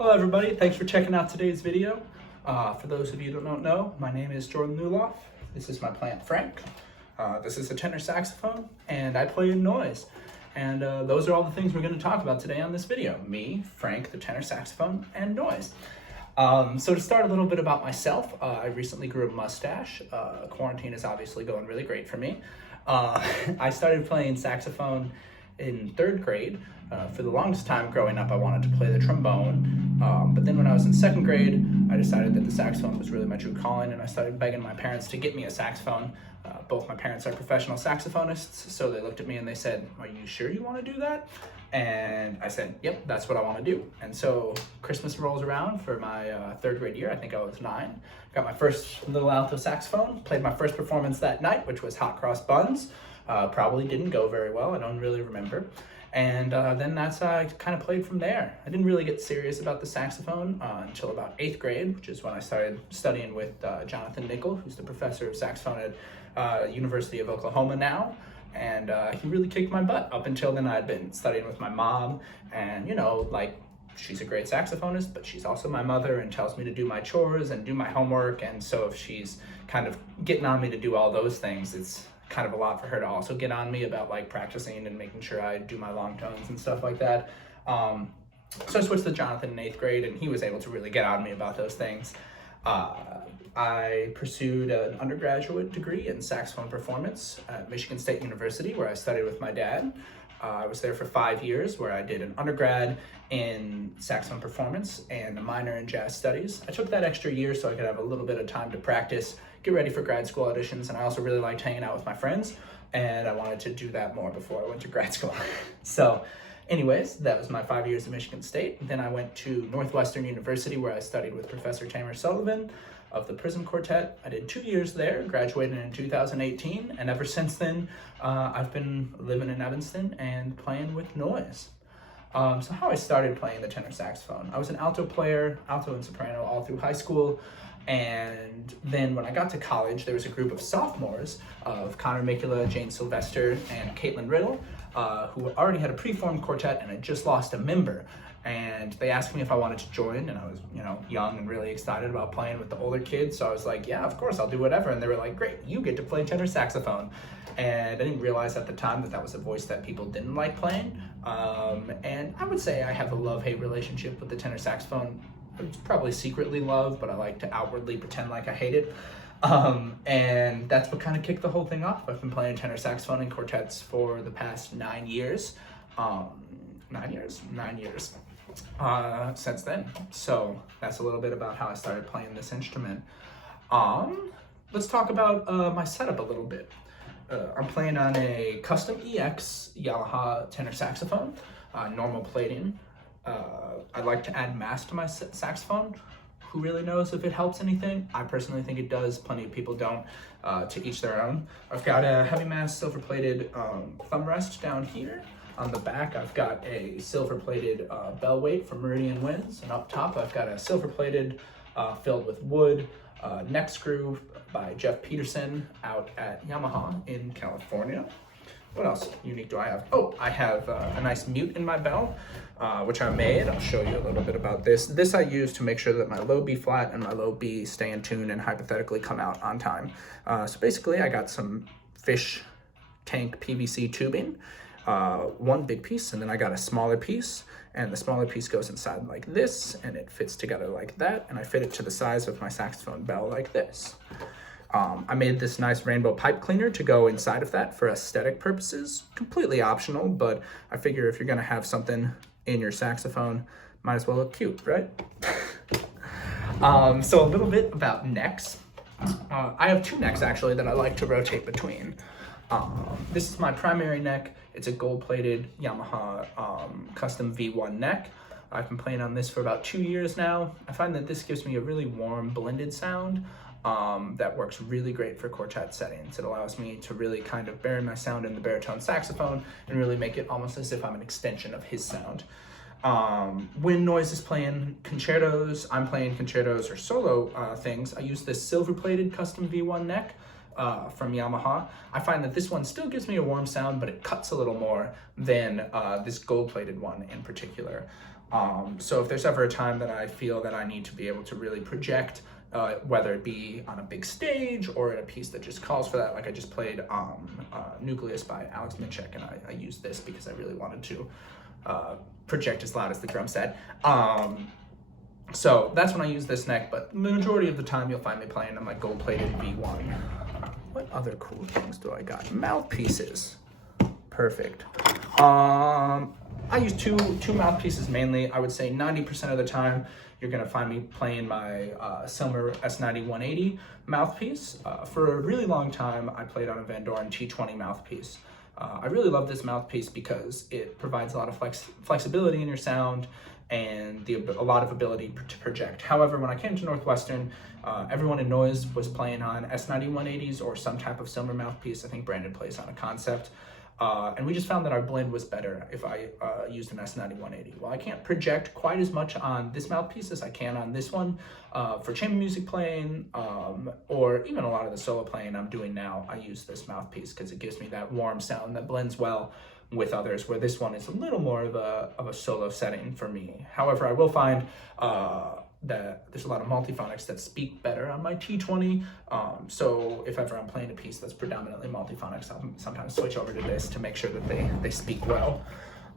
Hello everybody, thanks for checking out today's video. For those of you who don't know, my name is Jordan Lulloff. This is my plant Frank. This is a tenor saxophone and I play in noise. And those are all the things we're going to talk about today on this video. Me, Frank, the tenor saxophone, and noise. So to start a little bit about myself, I recently grew a mustache. Quarantine is obviously going really great for me. I started playing saxophone in 3rd grade. For the longest time growing up, I wanted to play the trombone, but then when I was in 2nd grade, I decided that the saxophone was really my true calling, and I started begging my parents to get me a saxophone. Both my parents are professional saxophonists, so they looked at me and they said, "Are you sure you want to do that?" And I said, "Yep, that's what I want to do." And so Christmas rolls around for my 3rd grade year. I think I was 9. Got my first little alto saxophone, played my first performance that night, which was Hot Cross Buns. Probably didn't go very well, I don't really remember. And then that's I kind of played from there. I didn't really get serious about the saxophone until about 8th grade, which is when I started studying with Jonathan Nickel, who's the professor of saxophone at University of Oklahoma now. And he really kicked my butt. Up until then, I'd been studying with my mom, and she's a great saxophonist, but she's also my mother and tells me to do my chores and do my homework. And so if she's kind of getting on me to do all those things, it's kind of a lot for her to also get on me about practicing and making sure I do my long tones and stuff like that. So I switched to Jonathan in 8th grade, and he was able to really get on me about those things. I pursued an undergraduate degree in saxophone performance at Michigan State University, where I studied with my dad. I was there for 5 years, where I did an undergrad in saxophone performance and a minor in jazz studies. I took that extra year so I could have a little bit of time to practice, get ready for grad school auditions, and I also really liked hanging out with my friends, and I wanted to do that more before I went to grad school. So anyways, that was my 5 years at Michigan State. Then I went to Northwestern University, where I studied with Professor Tenor Saxophone of the Saxophone Quartet. I did 2 years there, graduated in 2018, and ever since then, I've been living in Evanston and playing with noise. So how I started playing the tenor saxophone. I was an alto player, alto and soprano, all through high school. And then when I got to college, there was a group of sophomores of Connor Mikula, Jane Sylvester, and Caitlin Riddle, who already had a preformed quartet and had just lost a member. And they asked me if I wanted to join, and I was, young and really excited about playing with the older kids. So I was like, yeah, of course, I'll do whatever. And they were like, great, you get to play tenor saxophone. And I didn't realize at the time that that was a voice that people didn't like playing. And I would say I have a love-hate relationship with the tenor saxophone. It's probably secretly love, but I like to outwardly pretend like I hate it. And that's what kind of kicked the whole thing off. I've been playing tenor saxophone in quartets for the past 9 years. 9 years since then. So that's a little bit about how I started playing this instrument. Let's talk about my setup a little bit. I'm playing on a custom EX Yamaha tenor saxophone, normal plating. I like to add mass to my saxophone. Who really knows if it helps anything? I personally think it does. Plenty of people don't. To each their own. I've got a heavy mass silver-plated thumb rest down here. On the back, I've got a silver-plated bell weight from Meridian Winds, and up top, I've got a silver-plated filled with wood neck screw by Jeff Peterson out at Yamaha in California. What else unique do I have? Oh, I have a nice mute in my bell, which I made. I'll show you a little bit about this. This I use to make sure that my low B flat and my low B stay in tune and hypothetically come out on time. So basically, I got some fish tank PVC tubing, one big piece, and then I got a smaller piece, and the smaller piece goes inside like this, and it fits together like that, and I fit it to the size of my saxophone bell like this. I made this nice rainbow pipe cleaner to go inside of that for aesthetic purposes. Completely optional, but I figure if you're gonna have something in your saxophone, might as well look cute, right? So a little bit about necks. I have 2 necks actually that I like to rotate between. This is my primary neck. It's a gold-plated Yamaha custom V1 neck. I've been playing on this for about 2 years now. I find that this gives me a really warm blended sound that works really great for quartet settings. It allows me to really kind of bury my sound in the baritone saxophone and really make it almost as if I'm an extension of his sound. When Noise is playing concertos, I'm playing concertos or solo things, I use this silver-plated custom V1 neck from Yamaha. I find that this one still gives me a warm sound, but it cuts a little more than this gold-plated one in particular. So if there's ever a time that I feel that I need to be able to really project, whether it be on a big stage or in a piece that just calls for that, like I just played Nucleus by Alex Minchek, and I used this because I really wanted to project as loud as the drum set. So that's when I use this neck, but the majority of the time you'll find me playing on my gold-plated V1. What other cool things do I got? Mouthpieces. Perfect. I use two mouthpieces mainly. I would say 90% of the time you're gonna find me playing my Silmer S90 180 mouthpiece. For a really long time, I played on a Van Doren T20 mouthpiece. I really love this mouthpiece because it provides a lot of flexibility in your sound and a lot of ability to project. However, when I came to Northwestern, everyone in Noise was playing on S90 180s or some type of Silmer mouthpiece. I think Brandon plays on a Concept. And we just found that our blend was better if I used an S90 180. Well, I can't project quite as much on this mouthpiece as I can on this one. For chamber music playing, or even a lot of the solo playing I'm doing now, I use this mouthpiece because it gives me that warm sound that blends well with others, where this one is a little more of a solo setting for me. However, I will find that there's a lot of multiphonics that speak better on my T20. So if ever I'm playing a piece that's predominantly multiphonics, I'll sometimes switch over to this to make sure that they speak well.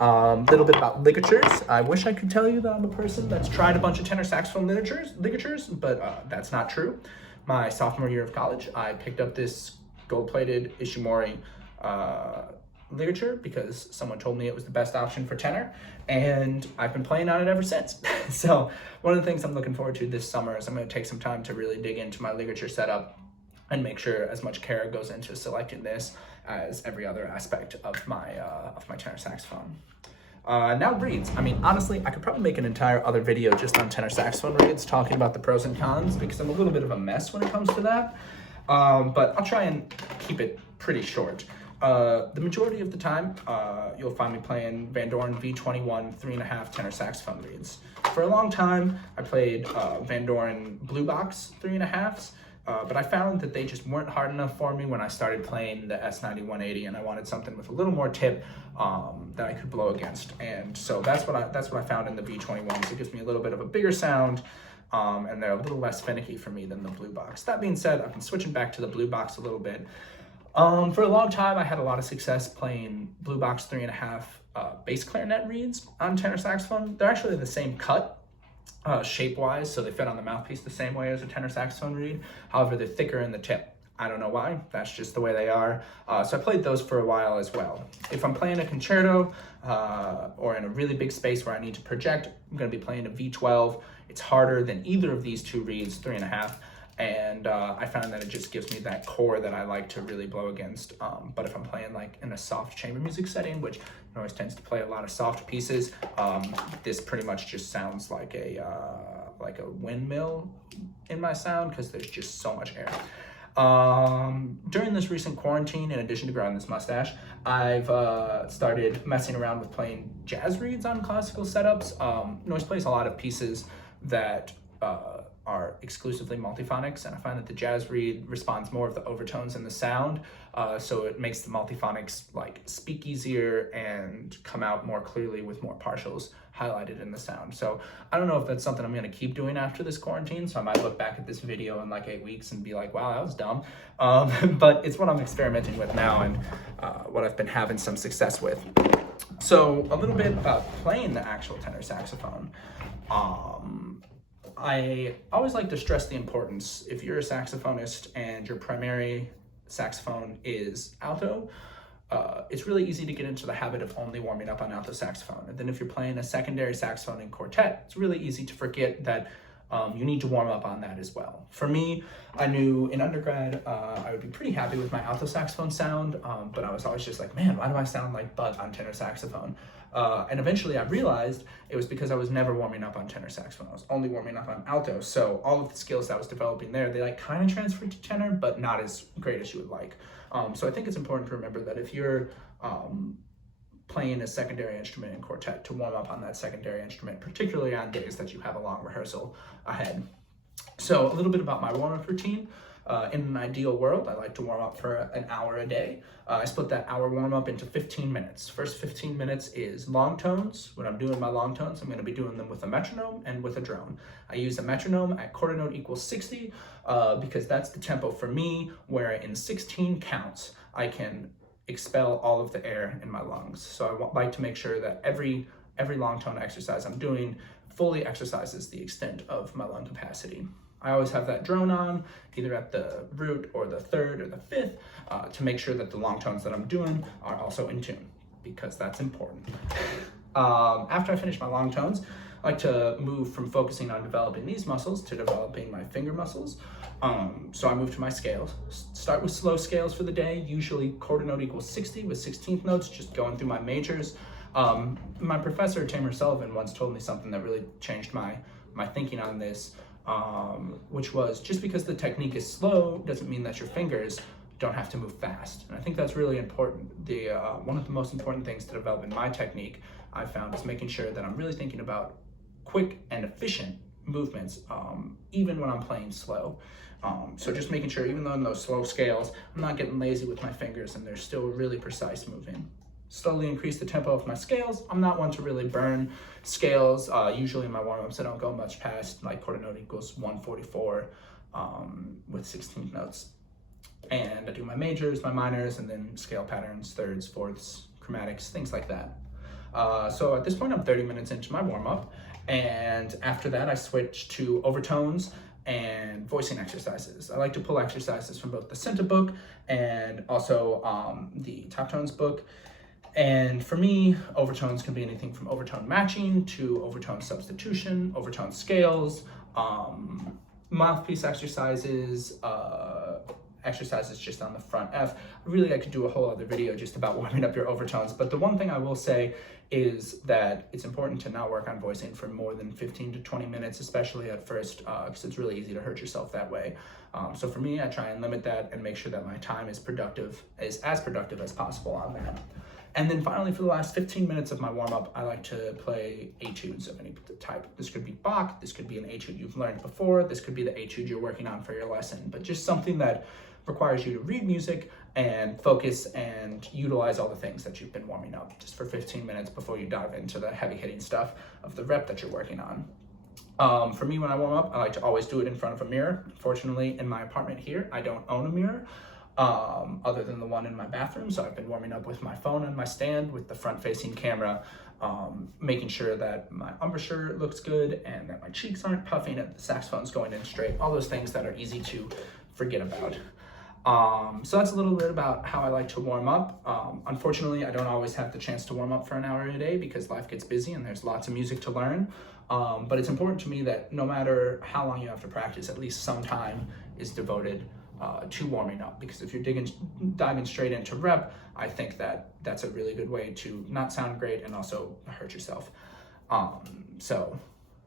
Little bit about ligatures. I wish I could tell you that I'm a person that's tried a bunch of tenor saxophone ligatures, but that's not true. My sophomore year of college, I picked up this gold-plated Ishimori ligature because someone told me it was the best option for tenor, and I've been playing on it ever since. So one of the things I'm looking forward to this summer is I'm going to take some time to really dig into my ligature setup and make sure as much care goes into selecting this as every other aspect of my tenor saxophone. Now reeds. I mean, honestly, I could probably make an entire other video just on tenor saxophone reeds, talking about the pros and cons, because I'm a little bit of a mess when it comes to that. But I'll try and keep it pretty short. The majority of the time, you'll find me playing Van Doren V21 3.5 tenor saxophone reeds. For a long time, I played Van Doren Blue Box 3.5s, but I found that they just weren't hard enough for me when I started playing the S90 180, and I wanted something with a little more tip that I could blow against. And so that's what I found in the V21s. It gives me a little bit of a bigger sound, and they're a little less finicky for me than the Blue Box. That being said, I've been switching back to the Blue Box a little bit. For a long time, I had a lot of success playing Blue Box 3.5 bass clarinet reeds on tenor saxophone. They're actually the same cut, shape-wise, so they fit on the mouthpiece the same way as a tenor saxophone reed. However, they're thicker in the tip. I don't know why, that's just the way they are. So I played those for a while as well. If I'm playing a concerto or in a really big space where I need to project, I'm gonna be playing a V12. It's harder than either of these two reeds, 3.5. And I found that it just gives me that core that I like to really blow against. But if I'm playing like in a soft chamber music setting, which Noise tends to play a lot of soft pieces, this pretty much just sounds like a windmill in my sound because there's just so much air. During this recent quarantine, in addition to growing this mustache, I've started messing around with playing jazz reeds on classical setups. Noise plays a lot of pieces that are exclusively multiphonics, and I find that the jazz reed responds more of the overtones in the sound, so it makes the multiphonics like speak easier and come out more clearly with more partials highlighted in the sound. So I don't know if that's something I'm gonna keep doing after this quarantine, so I might look back at this video in like 8 weeks and be like, wow, that was dumb. But it's what I'm experimenting with now and what I've been having some success with. So a little bit about playing the actual tenor saxophone. I always like to stress the importance, if you're a saxophonist and your primary saxophone is alto, it's really easy to get into the habit of only warming up on alto saxophone. And then if you're playing a secondary saxophone in quartet, it's really easy to forget that you need to warm up on that as well. For me, I knew in undergrad I would be pretty happy with my alto saxophone sound, but I was always just like, man, why do I sound like Bud on tenor saxophone? And eventually I realized it was because I was never warming up on tenor saxophone. I was only warming up on alto. So all of the skills that I was developing there, they like kind of transferred to tenor, but not as great as you would like. So I think it's important to remember that if you're playing a secondary instrument in quartet, to warm up on that secondary instrument, particularly on days that you have a long rehearsal ahead. So a little bit about my warm-up routine. In an ideal world, I like to warm up for an hour a day. I split that hour warm up into 15 minutes. First 15 minutes is long tones. When I'm doing my long tones, I'm going to be doing them with a metronome and with a drone. I use a metronome at quarter note equals 60 because that's the tempo for me, where in 16 counts, I can expel all of the air in my lungs. So I like to make sure that every long tone exercise I'm doing fully exercises the extent of my lung capacity. I always have that drone on, either at the root or the third or the fifth, to make sure that the long tones that I'm doing are also in tune, because that's important. After I finish my long tones, I like to move from focusing on developing these muscles to developing my finger muscles. So I move to my scales. Start with slow scales for the day, usually quarter note equals 60 with 16th notes, just going through my majors. My professor, Tenor Saxophone, once told me something that really changed my thinking on this, which was just because the technique is slow doesn't mean that your fingers don't have to move fast. And I think that's really important. One of the most important things to develop in my technique, I found, is making sure that I'm really thinking about quick and efficient movements, even when I'm playing slow. So just making sure, even though in those slow scales, I'm not getting lazy with my fingers and they're still really precise moving. Slowly increase the tempo of my scales. I'm not one to really burn scales. Usually in my warm-ups, I don't go much past like quarter note equals 144 with 16th notes. And I do my majors, my minors, and then scale patterns, thirds, fourths, chromatics, things like that. So at this point, I'm 30 minutes into my warm-up. And after that, I switch to overtones and voicing exercises. I like to pull exercises from both the Centa book and also the Top Tones book. And for me, overtones can be anything from overtone matching to overtone substitution, overtone scales, mouthpiece exercises, exercises just on the front F. Really, I could do a whole other video just about warming up your overtones, but the one thing I will say is that it's important to not work on voicing for more than 15 to 20 minutes, especially at first, because it's really easy to hurt yourself that way. So for me, I try and limit that and make sure that my time is as productive as possible on that. And then finally, for the last 15 minutes of my warm-up, I like to play etudes of any type. This could be Bach, this could be an etude you've learned before, this could be the etude you're working on for your lesson, but just something that requires you to read music and focus and utilize all the things that you've been warming up just for 15 minutes before you dive into the heavy-hitting stuff of the rep that you're working on. For me, when I warm up, I like to always do it in front of a mirror. Fortunately, in my apartment here, I don't own a mirror. Other than the one in my bathroom. So I've been warming up with my phone and my stand with the front-facing camera, making sure that my embouchure looks good and that my cheeks aren't puffing and the saxophone's going in straight, all those things that are easy to forget about. So that's a little bit about how I like to warm up. Unfortunately, I don't always have the chance to warm up for an hour a day because life gets busy and there's lots of music to learn. But it's important to me that no matter how long you have to practice, at least some time is devoted to warming up, because if you're diving straight into rep, I think that that's a really good way to not sound great and also hurt yourself. So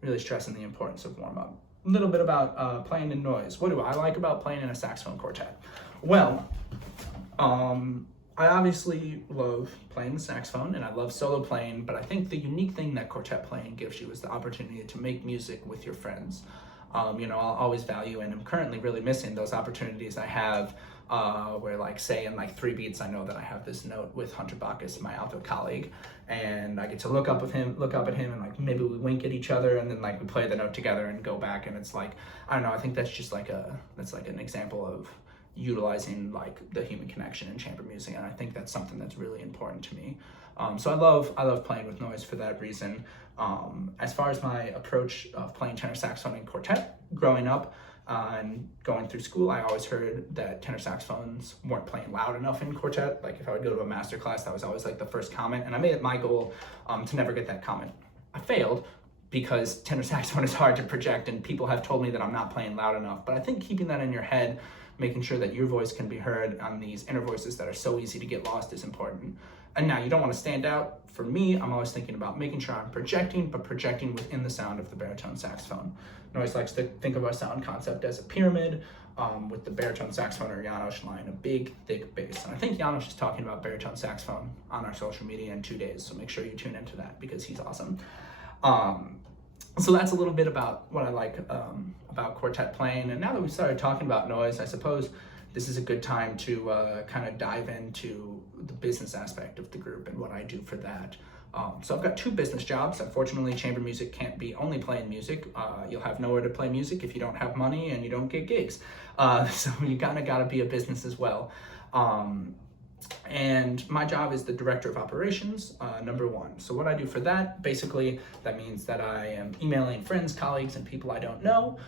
really stressing the importance of warm up. A little bit about playing in noise. What do I like about playing in a saxophone quartet? Well, I obviously love playing the saxophone and I love solo playing, but I think the unique thing that quartet playing gives you is the opportunity to make music with your friends. I'll always value, and I'm currently really missing those opportunities I have where, like, say in like 3 beats, I know that I have this note with Hunter Bacchus, my alto colleague, and I get to look up at him and like maybe we wink at each other and then like we play the note together and go back, and it's like, I don't know, I think that's just like that's like an example of utilizing like the human connection in chamber music, and I think that's something that's really important to me. So I love playing with noise for that reason. As far as my approach of playing tenor saxophone in quartet, growing up and going through school, I always heard that tenor saxophones weren't playing loud enough in quartet. Like if I would go to a master class, that was always like the first comment, and I made it my goal to never get that comment. I failed because tenor saxophone is hard to project and people have told me that I'm not playing loud enough, but I think keeping that in your head, making sure that your voice can be heard on these inner voices that are so easy to get lost, is important. And now you don't want to stand out. For me, I'm always thinking about making sure I'm projecting, but projecting within the sound of the baritone saxophone. Noise likes to think of our sound concept as a pyramid, with the baritone saxophone or Janos line, a big, thick bass. And I think Janos is talking about baritone saxophone on our social media in 2 days, so make sure you tune into that because he's awesome. So that's a little bit about what I like about quartet playing. And now that we started talking about noise, I suppose this is a good time to kind of dive into the business aspect of the group and what I do for that. So I've got 2 business jobs. Unfortunately, chamber music can't be only playing music. You'll have nowhere to play music if you don't have money and you don't get gigs. So you kind of got to be a business as well. And my job is the director of operations, number 1. So what I do for that, basically, that means that I am emailing friends, colleagues, and people I don't know,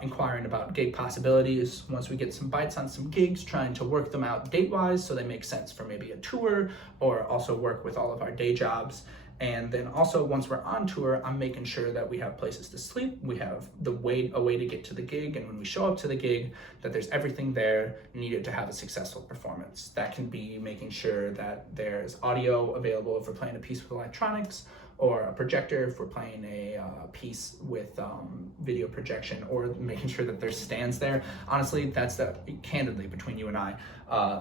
inquiring about gig possibilities. Once we get some bites on some gigs, trying to work them out date-wise so they make sense for maybe a tour, or also work with all of our day jobs. And then also, once we're on tour, I'm making sure that we have places to sleep, we have a way to get to the gig, and when we show up to the gig, that there's everything there needed to have a successful performance. That can be making sure that there's audio available if we're playing a piece with electronics, or a projector if we're playing a piece with video projection, or making sure that there's stands there. Honestly, candidly, between you and I,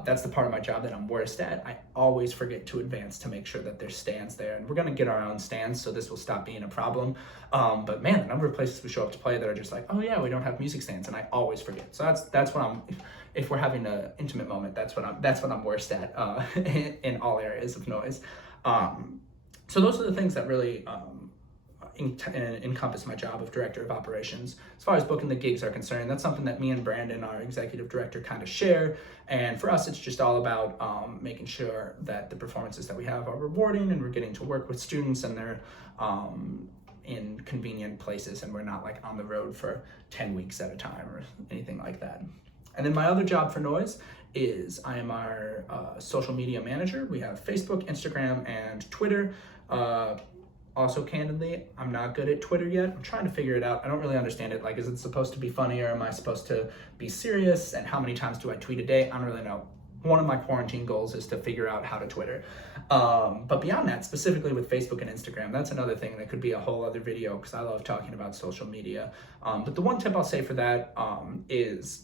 that's the part of my job that I'm worst at. I always forget to advance to make sure that there's stands there, and we're gonna get our own stands, so this will stop being a problem. But man, the number of places we show up to play that are just like, oh yeah, we don't have music stands, and I always forget. So that's what if we're having an intimate moment, that's what I'm worst at in all areas of noise. So those are the things that really encompass my job of director of operations. As far as booking the gigs are concerned, that's something that me and Brandon, our executive director, kind of share. And for us, it's just all about making sure that the performances that we have are rewarding, and we're getting to work with students, and they're in convenient places, and we're not like on the road for 10 weeks at a time or anything like that. And then my other job for Noise is I am our social media manager. We have Facebook, Instagram, and Twitter. Also, candidly, I'm not good at Twitter yet. I'm trying to figure it out. I don't really understand it. Like, is it supposed to be funny, or am I supposed to be serious? And how many times do I tweet a day? I don't really know. One of my quarantine goals is to figure out how to Twitter. But beyond that, specifically with Facebook and Instagram, that's another thing that could be a whole other video, because I love talking about social media. But the one tip I'll say for that is,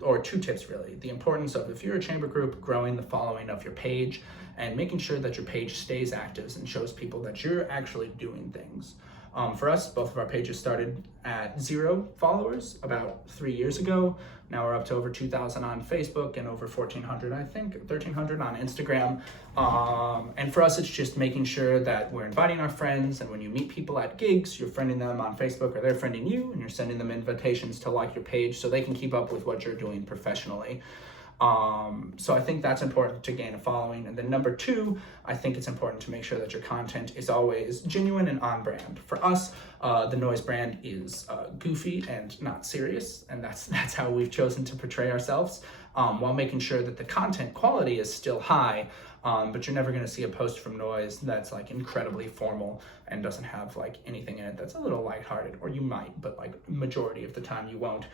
or 2 tips really, the importance of, if you're a chamber group, growing the following of your page and making sure that your page stays active and shows people that you're actually doing things. For us, both of our pages started at 0 followers about 3 years ago. Now we're up to over 2,000 on Facebook and over 1,400, I think, 1,300 on Instagram. And for us, it's just making sure that we're inviting our friends, and when you meet people at gigs, you're friending them on Facebook, or they're friending you, and you're sending them invitations to like your page so they can keep up with what you're doing professionally. So I think that's important to gain a following. And then number 2, I think it's important to make sure that your content is always genuine and on brand. For us, the Noise brand is goofy and not serious, and that's how we've chosen to portray ourselves, while making sure that the content quality is still high. But you're never going to see a post from Noise that's like incredibly formal and doesn't have like anything in it that's a little lighthearted, or you might, but like majority of the time you won't.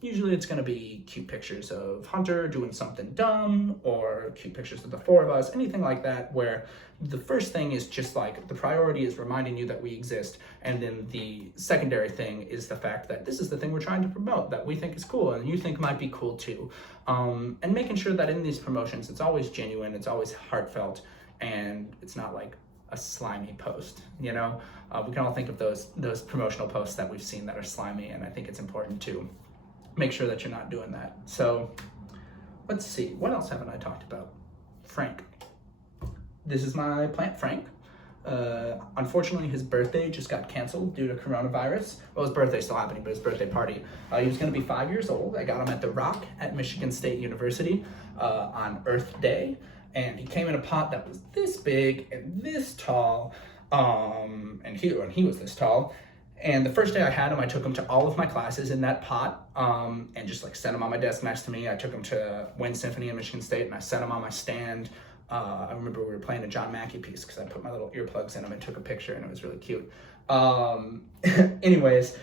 Usually it's going to be cute pictures of Hunter doing something dumb, or cute pictures of the 4 of us, anything like that, where the first thing is just like, the priority is reminding you that we exist, and then the secondary thing is the fact that this is the thing we're trying to promote that we think is cool and you think might be cool too. And making sure that in these promotions, it's always genuine, it's always heartfelt, and it's not like a slimy post, you know? We can all think of those promotional posts that we've seen that are slimy, and I think it's important to make sure that you're not doing that. So let's see, what else haven't I talked about? Frank. This is my plant, Frank. Unfortunately, his birthday just got canceled due to coronavirus. Well, his birthday's still happening, but his birthday party. He was gonna be 5 years old. I got him at the Rock at Michigan State University on Earth Day. And he came in a pot that was this big and this tall, and he was this tall. And the first day I had him, I took him to all of my classes in that pot, and just like set him on my desk next to me. I took him to Wind Symphony at Michigan State, and I set him on my stand. I remember we were playing a John Mackey piece, because I put my little earplugs in him and took a picture, and it was really cute. Anyways,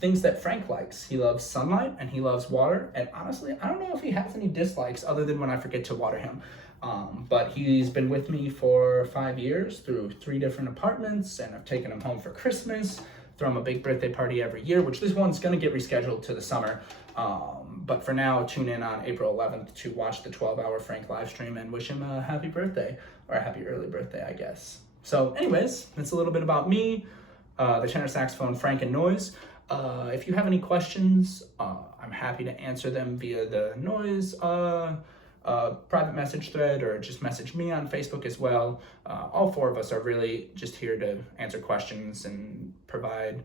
things that Frank likes. He loves sunlight and he loves water. And honestly, I don't know if he has any dislikes other than when I forget to water him. But he's been with me for 5 years through 3 different apartments, and I've taken him home for Christmas, throw him a big birthday party every year, which this one's gonna get rescheduled to the summer. But for now, tune in on April 11th to watch the 12-hour Frank live stream and wish him a happy birthday, or a happy early birthday, I guess. So anyways, that's a little bit about me, the tenor saxophone, Frank and Noise. If you have any questions, I'm happy to answer them via the Noise private message thread, or just message me on Facebook as well. All four of us are really just here to answer questions and provide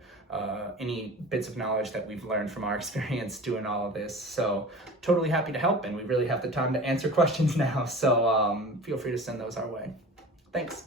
any bits of knowledge that we've learned from our experience doing all of this. So totally happy to help, and we really have the time to answer questions now. So feel free to send those our way. Thanks.